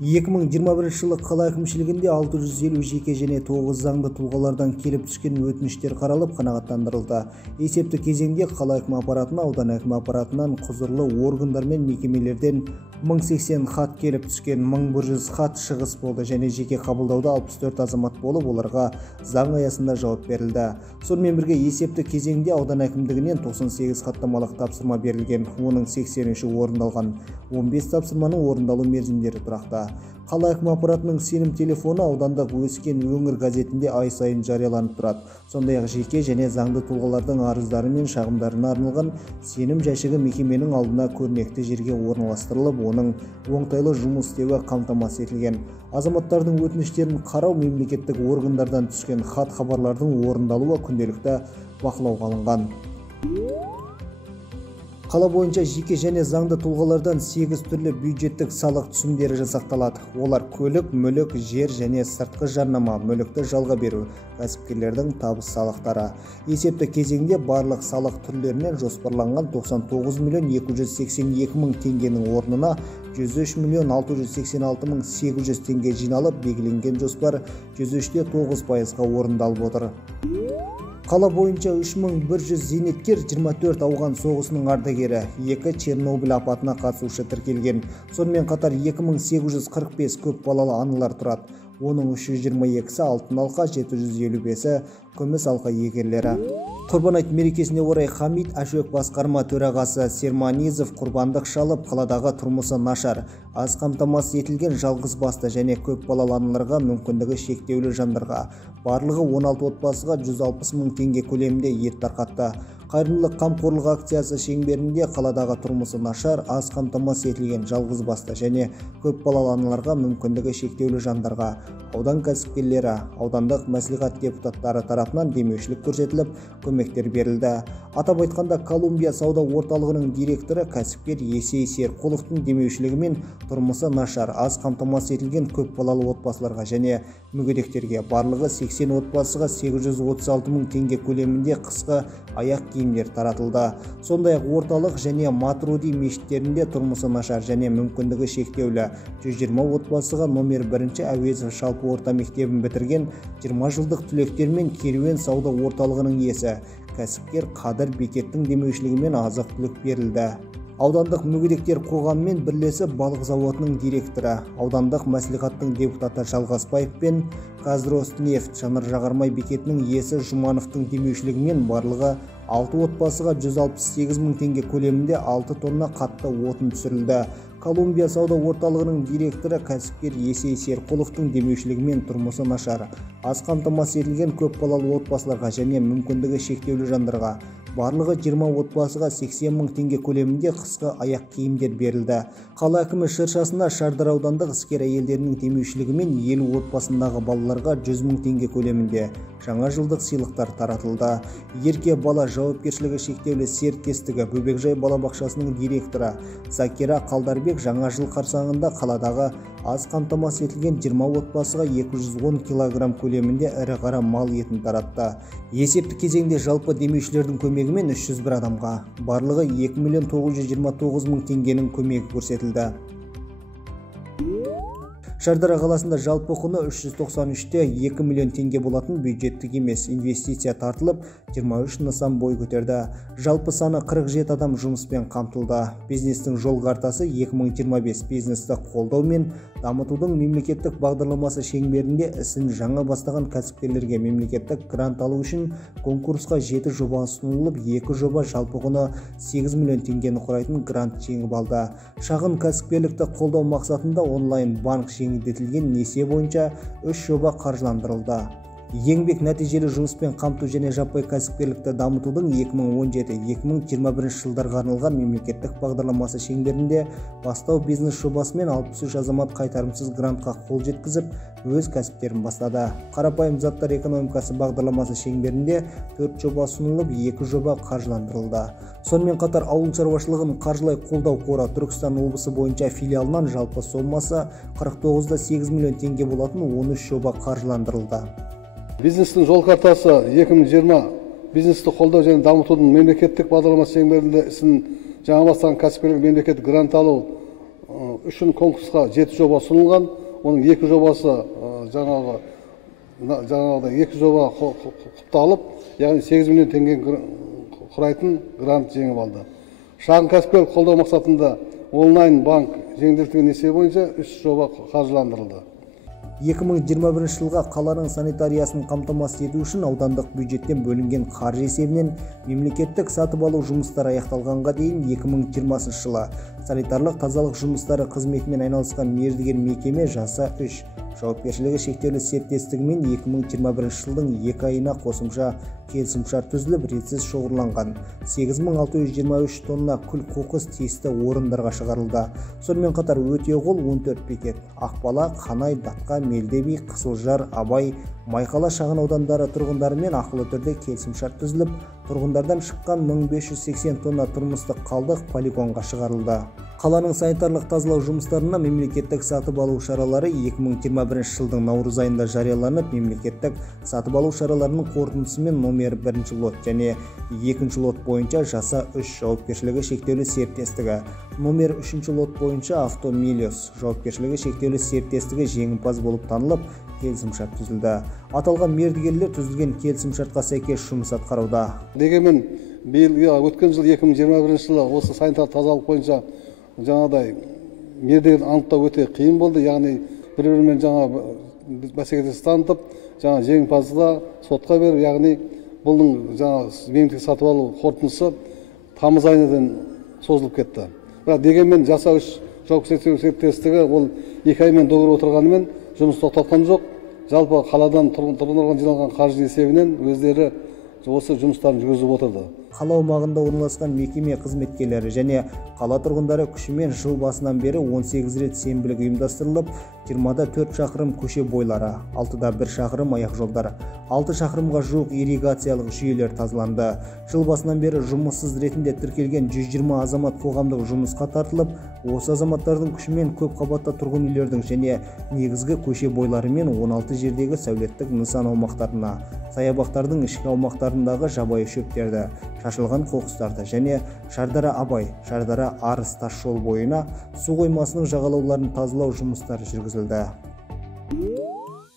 2021 жылы қала әкімшілігінде 650 жеке және 9 заңды тұлғалардан келіп түскен өтініштер қаралып қанағаттандырылды. Есепті кезеңде қала әкімі аппаратына, аудан әкімі аппаратынан, құзырлы органдар мен мекемелерден 1080 хат келіп түскен, 1100 хат шығыс болды және жеке қабылдауда 64 азамат болып, оларға заң аясында жауап берілді. Сонымен бірге есепті кезеңде аудан әкімдігінен 98 хаттамалық тапсырма берілген, оның 80-ші орындалған, 15 тапсырманың орындалу мерзімдері тұрақты. Қала әкімі аппаратының сенім телефоны аудандық Өскен өңір газетінде ай сайын жарияланып тұрады. Сондай-ақ жеке және заңды тұлғалардың арыздары мен шағымдарына арналған сенім жәшігі мекеменің алдына көрнекті жерге орналастырылып, оның оңтайлы жұмыс істеуі қамтамасыз етілген. Азаматтардың өтініштерін қарау, мемлекеттік органдардан түскен хат хабарлардың орындалуы күнделікті бақылауға алынған. Қала бойынша жеке және заңды тұлғалардан 8 түрлі бюджеттік салық түсімдері жасақталады. Олар көлік, мүлік, жер және сыртқы жарнама, мүлікті жалға беру, кәсіпкерлердің табыс салықтары. Есепті кезеңде барлық салық түрлерінен жоспарланған 99 миллион 282 мың теңгенің орнына 103 миллион 686 мың 800 теңге жиналып, белгіленген жоспар 103,9%-ға орындалып отыр. Қала бойынша 3100 зейнеткер, 24 ауған соғысының ардагері, 2 Чернобыль апатына қатысушы тіркелген. Сонымен қатар 2845 көп балалы аналар тұрады. Оның 322-сі алтын алқа, 755-і күміс алқа иегерлері. Құрбан айт мерекесіне орай Хамид Ашөк басқарма төрағасы Серманизов құрбандық шалып, қаладағы тұрмысы нашар, аз қамтамасыз етілген жалғыз басты және көп балалы аналарға, мүмкіндігі шектеулі жандарға, барлығы 16 отбасыға 160 мың теңге көлемінде ет тарқатты. Қайырымдылық қамқорлық акциясы шеңберінде қаладағы тұрмысы нашар, аз қамтамасыз етілген жалғыз басты және көп балалы аналарға, мүмкіндігі шектеулі жандарға, аудан кәсіпкерлері, аудандық мәслихат депутаттары тарапынан демеушілік көрсетіліп, көмектер берілді. Атап айтқанда, Колумбия сауда орталығының директоры кәсіпкер Есей Серқұловтың демеушілігімен тұрмысы нашар, аз қамтамасыз етілген көп балалы отбасыларға және мүгедектерге, барлығы 80 отбасыға 836 мың теңге көлемінде қысқы аяқ киімдер таратылды. Сондай-ақ орталық және Матруди мешіттерінде тұрмысы нашар және мүмкіндігі шектеулі 120 отбасыға номер 1 Әуезов жалпы орта мектебін бітірген 20 жылдық түлектермен керуен сауда орталығының иесі кәсіпкер Қадыр Бекеттің демеушілігімен азық-түлік берілді. Аудандық мүгедектер қоғамымен бірлесіп балық зауытының директоры, аудандық мәслихаттың депутаты Жалғасбаев пен Қазростнефть жанар-жағармай бекетінің иесі Жұмановтың демеушілігімен барлығы 6 отбасыға 168 мың теңге көлемінде 6 тонна қатты отын түсірілді. Колумбия сауда орталығының директоры кәсіпкер Есей Серқұловтың демеушілігімен тұрмысы нашар, аз қамтамасыз етілген көп балалы отбасыларға және мүмкіндігі шектеулі жандарға, барлығы 20 отбасыға 80 мың теңге көлемінде қысқы аяқ киімдер берілді. Қала әкімі шыршасында Шардар аудандық іскер әйелдерінің демеушілігімен 50 отбасындағы балаларға 100 мың теңге көлемінде жаңа жылдық сыйлықтар таратылды. Ерке бала жауапкершілігі шектеулі серіктестігі Бөбекжай балабақшасының директоры Закира Қалдарбек жаңа жыл қарсаңында қаладағы аз қамтамасыз етілген 20 отбасыға 210 килограмм көлемінде ірі қара мал етін таратты. Есепті кезеңде жалпы демеушілердің көмегімен 301 адамға, барлығы 2 миллион 929 мың теңгенің көмегі көрсетілді. Шардара қаласында жалпы құны 393,2 миллион теңге болатын бюджеттік емес инвестиция тартылып, 23 нысан бой көтерді. Жалпы саны 47 адам жұмыспен қамтылды. Бизнестің жол картасы 2025 бизнесті қолдау мен дамытудың мемлекеттік бағдарламасы шеңберінде ісін жаңа бастаған кәсіпкерлерге мемлекеттік грант алу үшін конкурсқа 7 жоба ұсынылып, 2 жоба жалпы құны 8 миллион теңгені құрайтын грант жеңіп алды. Шағын кәсіпкерлікті қолдау мақсатында онлайн банк жеңілдетілген несие бойынша 3 жоба қаржыландырылды. Еңбек нәтижелі жұмыспен қамту және жаппай кәсіпкерлікті дамытудың 2017-2021 жылдарға арналған мемлекеттік бағдарламасы шеңберінде бастау бизнес жобасымен 63 азамат қайтарымсыз грантқа қол жеткізіп, өз кәсіптерін бастады. Қарапайым заттар экономикасы бағдарламасы шеңберінде 4 жоба ұсынылып, 2 жоба қаржыландырылды. Сонымен қатар ауыл шаруашылығын қаржылай қолдау қоры Түркістан облысы бойынша филиалынан жалпы сомасы 49,8 миллион теңге болатын 13 жоба қаржыландырылды. Бизнестің жол картасы 2020 бизнесті қолдау және дамытудың мемлекеттік бағдарламасы шеңберінде ісін жаңа бастаған кәсіпкерлерге мемлекеттік грант алу үшін конкурсқа 7 жоба ұсынылған. Оның 2 жобасы жаңағыдай 2 жоба құпталып, яғни 8 миллион теңге құрайтын грант жеңіп алды. Шағын кәсіпкерлік қолдау мақсатында онлайн банк жеңілдетілген несие бойынша 3 жоба қаржыландырылды. 2021 жылға қаланың санитариясын қамтамасыз ету үшін аудандық бюджеттен бөлінген қаржы есебінен мемлекеттік сатып алу жұмыстары аяқталғанға дейін 2020 жылы санитарлық тазалық жұмыстары қызметімен айналысқан мердігер мекеме Жаса 3 жауапкершілігі шектеулі серіктестігімен 2021 жылдың 2 айына қосымша келісімшарт түзіліп, ретсіз шоғырланған 8623 тонна күл-қоқыс тиісті орындарға шығарылды. Сонымен қатар Өтеғұл 14 бекет, Ақбала, Қанай, Датқа, Мелдеби, Қызылжар, Абай, Майқала шағын аудандары тұрғындарымен ақылы түрде келісімшарт түзіліп, тұрғындардан шыққан 1580 тонна тұрмыстық қалдық полигонға шығарылды. Қаланың санитарлық тазалау жұмыстарына мемлекеттік сатып алу шаралары 2021 жылдың наурыз айында жарияланып, мемлекеттік сатып алу шараларының қорытындысымен номер 1 лот және 2 лот бойынша Жаса 3 жауапкершілігі шектеулі серіктестігі, номер 3 лот бойынша Автомилиос жауапкершілігі шектеулі серіктестігі жеңімпаз болып танылып, келісімшарт түзілді. Аталған мердігерлер түзілген келісімшартқа сәйкес жұмыс атқаруда. Дегенмен, өткен жыл 2021 жылы осы санитар тазалық бойынша жаңағыдай мердігерді анықтау өте қиын болды. Яғни бір-бірімен бәсекелестік танытып, жеңімпазды сотқа беріп, яғни бұның мемлекеттік сатып алу қорытындысы тамыз айынан созылып кетті. Бірақ дегенмен Жаса 3 жауапкершілігі серіктестігі ол 2 аймен доғыр отырғанымен жұмыс тоқтатқан жоқ. Жалпы қаладан тұрғындарға жиналған қаржы есебінен өздері осы жұмыстарын жүргізіп отырды. Қала аумағында орналасқан мекеме қызметкерлері және қала тұрғындары күшімен жыл басынан бері 18 рет сенбілік ұйымдастырылып, 20-да 4 шақырым көше бойлары, 6-да 1 шақырым аяқ жолдар, 6 шақырымға жуық ирригациялық жүйелер тазаланды. Жыл басынан бері жұмыссыз ретінде тіркелген 120 азамат қоғамдық жұмысқа тартылып, осы азаматтардың күшімен көп қабатты тұрғын үйлердің және негізгі көше бойлары мен 16 жердегі сәулеттік нысан аумақтарына, саябақтардың ішкі аумақтарындағы жабайы шөптерді, шашылған қоқыстарды және Шардара Абай, Шардара Арыс тас жол бойына су қоймасының жағалауларын тазалау жұмыстары жүргізілді.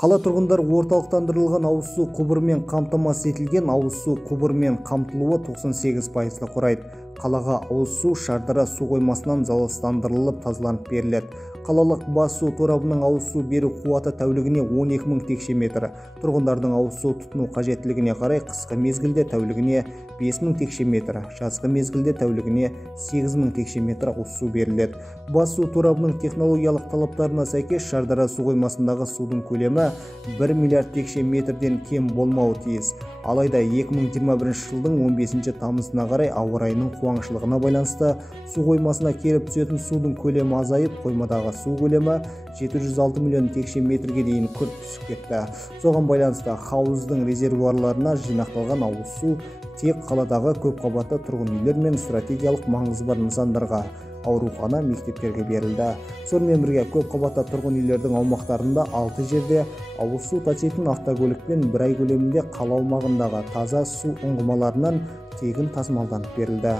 Қала тұрғындар орталықтандырылған ауыз су құбырымен қамтамасыз етілген, ауыз су құбырымен қамтылуы 98%-ны құрайды. Қалаға ауыз су Шардара су қоймасынан залалсыздандырылып тазаланып беріледі. Қалалық бас су торабының ауыз су беру қуаты тәулігіне 12.000 текше метр. Тұрғындардың ауыз су тұтыну қажеттілігіне қарай қысқы мезгілде тәулігіне 5.000 текше метр, жазғы мезгілде тәулігіне 8.000 текше метр ауыз су беріледі. Бас су торабының технологиялық талаптарына сәйкес Шардара су қоймасындағы судың көлемі 1 миллиард текше метрден кем болмауы тиіс. Алайда 2021 жылдың 15 тамызына қарай ауа райының қуаңшылығына байланысты су қоймасына келіп түсетін судың көлемі азайып, қоймадағы су көлемі 706 миллион текше метрге дейін күрт түсіп кетті. Соған байланысты хауыздың резервуарларына жинақталған ауыз су тек қаладағы көп қабатты тұрғын үйлер мен стратегиялық маңызы бар нысандарға, аурухана, мектептерге берілді. Сонымен бірге көп қабатты тұрғын үйлердің аумақтарында 6 жерде ауыз су таситын автокөлікпен 1 ай көлемінде қала аумағындағы таза су ұңғымаларынан тегін тасымалданып берілді.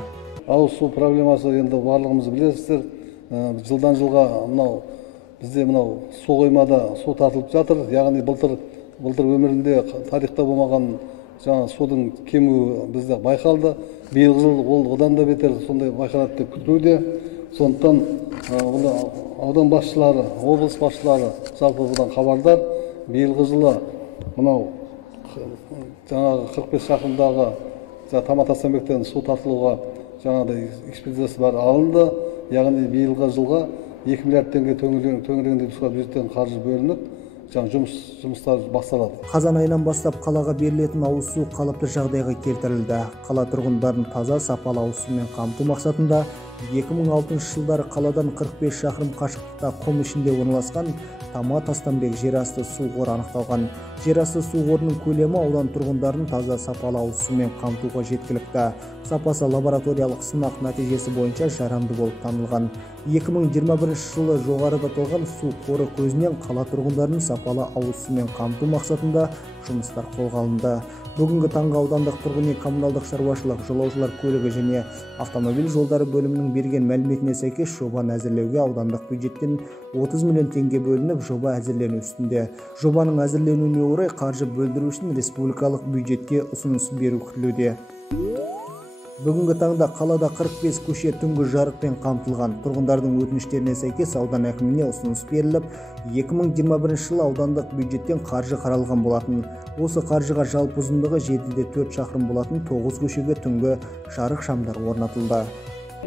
Ауыз су проблемасы енді барлығымыз білесіздер. Жылдан жылға бізде су қоймада су тартылып жатыр. Яғни былтыр өмірінде тарихта болмаған судың кемуі бізде байқалды. Биылғы жыл ол одан да бетер сондай байқалады деп күтілуде. Сондықтан аудан басшылары, облыс басшылары жалпы бұдан хабардар. Биылғы жылы 45 шақырымдағы Тамат-Астамбектен су тартылуға экспедициясы бәрі алынды. Яғни биылғы жылға 2 миллиард теңге төңірегінде бюджеттен қаржы бөлініп, жұмыстар басталады. Қазан айынан бастап қалаға берілетін ауыз су қалыпты жағдайға келтірілді. Қала тұрғындарын таза сапалы ауыз сумен қамту мақсатында 2006 жылдары қаладан 45 шақырым қашықтықта құм ішінде орналасқан Тамат-Астамбек жерасты су қоры анықталған. Жерасты су қорының көлемі аудан тұрғындарын таза сапалы ауыз сумен қамтуға жеткілікті. Сапасы лабораториялық сынақ нәтижесі бойынша жарамды болып танылған. 2021 жылы жоғарыда аталған су қоры көзінен қала тұрғындарын сапалы ауыз сумен қамту мақсатында жұмыстар қолға алынды. Бүгінгі таңға аудандық тұрғын үй коммуналдық шаруашылық, жолаушылар көлігі және автомобиль жолдары бөлімінің берген мәліметіне сәйкес жобаны әзірлеуге аудандық бюджеттен 30 миллион теңге бөлініп, жоба әзірлену үстінде. Жобаның әзірленуіне орай қаржы бөлдіру үшін республикалық бюджетке ұсыныс беру күтілуде. Бүгінгі таңда қалада 45 көше түнгі жарықпен қамтылған. Тұрғындардың өтініштеріне сәйкес аудан әкіміне ұсыныс беріліп, 2021 жылы аудандық бюджеттен қаржы қаралған болатын. Осы қаржыға жалпы ұзындығы 7-4 шақырым болатын 9 көшеге түнгі жарық шамдар орнатылды.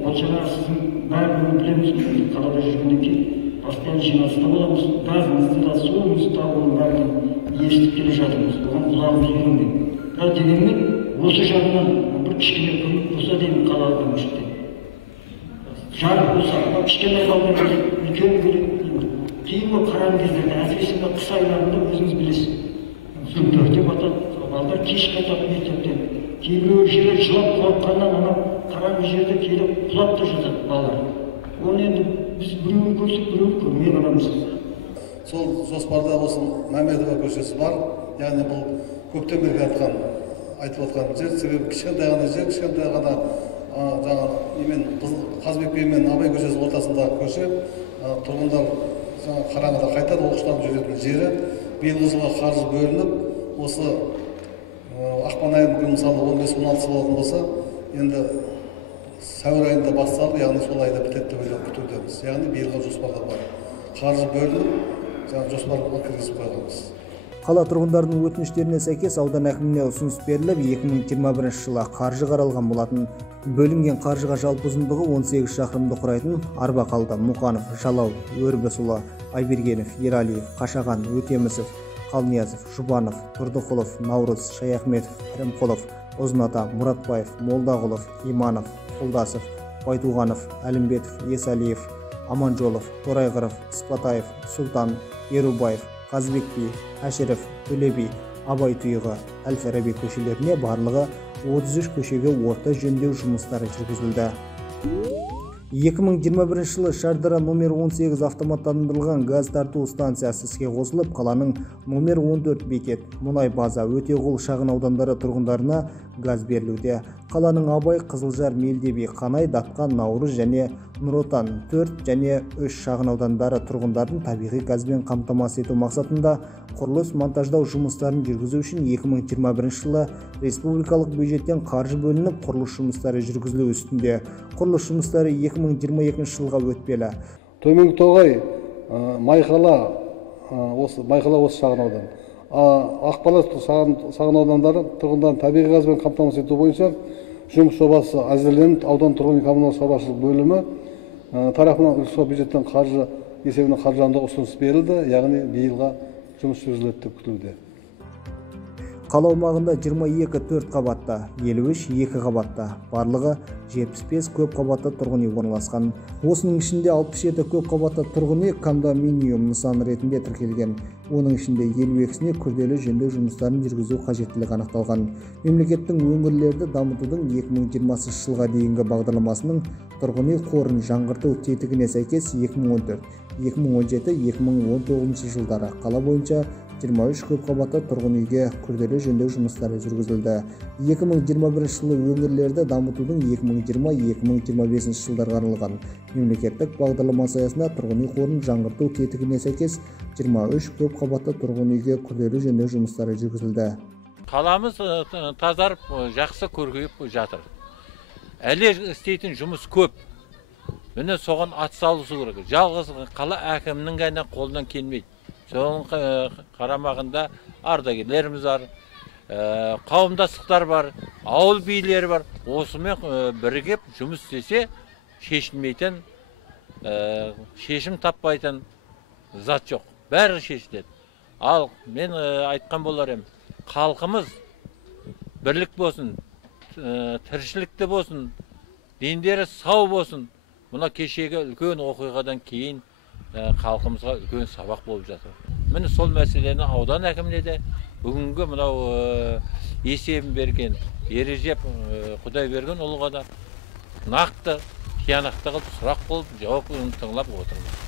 Сіздің бәрін білеміз, қалада жүргеннен кейін постоянно жиналыста боламыз. Газымызды да, суымызды да, оның бәрін естіп келе жатырмыз. Оған құлағымыз үйренген. Бірақ дегенмен осы жағынан бір кішкене көмек болса деймін қаладан үште. Жарық болса, кішкене қалған үлкен қиынғы қараңғы кездерде, әсіресе қыс айларында өзіңіз білесіз. Сүртөрте батады, балдар кеш қайтады мектептен. Кейбіреу жерлер жылап қорыққаннан ана қараңғы жерде келіп құлап та жатады балалар. Оны енді біз біреуін көрсек, біреуін көрмей қаламыз. Сол жоспарда осы Мәмедова көшесі бар. Яғни бұл көптен бері айтып отқан жер, себебі кішкентай ғана жер, кішкентай ғана Қазыбек би мен Абай көшесі ортасындағы көше, тұрғындар қараңғыда қайтады, оқушылардың жүретін жері. Биылғы жылға қаржы бөлініп, осы ақпан айының мысалы 15-16 болатын болса, енді сәуір айында басталып, яғни сол айда бітеді деп күтудеміз. Яғни биылғы жоспарда бар. Қаржы бөлініп, жоспарға кіргізіп қойғанбыз. Қала тұрғындарының өтініштеріне сәйкес аудан әкіміне ұсыныс беріліп, 2021 жылы қаржы қаралған болатын. Бөлінген қаржыға жалпы ұзындығы 18 шақырымды құрайтын Арбақалды, Мұқанов, Жалау, Өрбісұлы, Айбергенов, Ералиев, Қашаған, Өтемісов, Қалниязов, Жұбанов, Тұрдықұлов, Наурыз, Шаяхметов, Пірімқұлов, Ұзната, Мұратбаев, Молдағұлов, Иманов, Құлдасов, Байтуғанов, Әлімбетов, Есалиев, Аманжолов, Торайғыров, Спатаев, Сұлтан, Ерубаев, Қазыбек би, Әшіров, Төле би, Абай тұйығы, Әл-Фараби көшелеріне барлығы 33 көшеге орта жөндеу жұмыстары жүргізілді. 2021 жылы Шардара номер 18 автоматтандырылған газ тарту станциясы іске қосылып, қаланың номер 14 бекет, Мұнай база, Өтеғұл шағын аудандары тұрғындарына газ берілуде. Қаланың Абай, Қызылжар, Мелдеби, Қанай, Датқан, Наурыз және Нұротан 4 және 3 шағын аудандары тұрғындарын табиғи газбен қамтамасыз ету мақсатында құрылыс монтаждау жұмыстарын жүргізу үшін 2021 жылы республикалық бюджеттен қаржы бөлініп, құрылыс жұмыстары жүргізілу үстінде. Құрылыс жұмыстары 2022 жылға өтпелі. Төменгі Тоғай, Майқала осы шағын аудан. Ақбала шағын аудандары тұрғындарын табиғи газбен қамтамасыз ету бойынша жұмыс жобасы әзірленіп, аудан тұрғын үй коммуналдық шаруашылық бөлімі тарапынан республикалық бюджеттен қаржы есебінен қаржыландыруға ұсыныс берілді, яғни биылға жұмыс жүргізіледі деп күтілуде. Қала аумағында 22 4 қабатта, 53 2 қабатта, барлығы 75 көп қабатты тұрғын үй орналасқан. Осының ішінде 67 көп қабатты тұрғын үй кондоминиум нысаны ретінде тіркелген. Оның ішінде 52-сіне күрделі жөндеу жұмыстарын жүргізу қажеттілігі анықталған. Мемлекеттің өңірлерді дамытудың 2020 жылға дейінгі бағдарламасының тұрғын үй қорын жаңғырту тетігіне сәйкес 2014, 2017, 2019 жылдары қала бойынша 23 көп қабатты тұрғын үйге күрделі жөндеу жұмыстары жүргізілді. 2021 жылы өңірлерді дамытудың 2020-2025 жылдарға арналған мемлекеттік бағдарламасы аясында тұрғын үй қорын жаңғырту тетігіне сәйкес 23 көп қабатты тұрғын үйге күрделі жөндеу жұмыстары жүргізілді. Қаламыз тазарып, жақсы көркейіп жатыр. Әлі істейтін жұмыс көп. Міне соған атсалысу керек. Жалғыз қала әкімнің ғана қолынан келмейді. Соның қарамағында ардагерлеріміз бар, қауымдастықтар бар, ауыл билері бар. Осымен бірігіп жұмыс істесе шешілмейтін, шешім таппайтын зат жоқ. Бәрі шешіледі. Ал мен айтқан болар едім, халқымыз бірлік болсын, тіршілікті болсын, дендері сау болсын. Мұна кешегі үлкен оқиғадан кейін халқымызға үлкен сабақ болып жатыр. Міне сол мәселені аудан әкіміне де бүгінгі мынау есебін берген Ережеп Құдайберген ұлыға да нақты, тиянақты қылып сұрақ болып жауап тыңлап отырмыз.